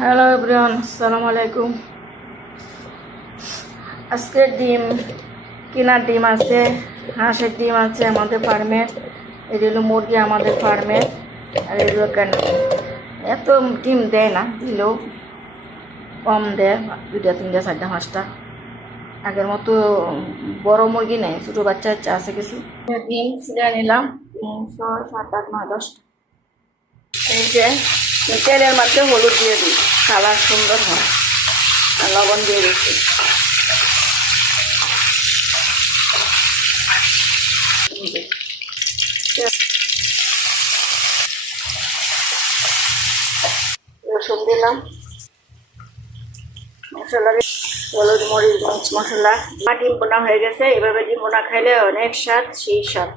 Hello everyone, আসসালামু আলাইকুম। আজকে ডিম, কেনার ডিম আছে, হাঁসের ডিম আছে আমাদের ফার্মের, এগুলো মুরগি আমাদের ফার্মের। আর এগুলো কেন এত ডিম দেয় না, দিলেও কম দেয়, 2টা 3টা 4টা 5টা। আগের মতো বড় মুরগি নেই, ছোটো বাচ্চা আছে কিছু। ডিম ছিঁড়ে নিলাম 6 7 8 9 10টা। এই যে তেলের মধ্যে হলুদ দিয়ে দিই, কালার সুন্দর হয়। আর লবণ দিয়ে দিচ্ছি। রসুন দিলাম, মশলা, হলুদ মরিচ মশলা। ডিম বোনা হয়ে গেছে। এভাবে ডিম বোনা খাইলে অনেক স্বাদ, সেই স্বাদ।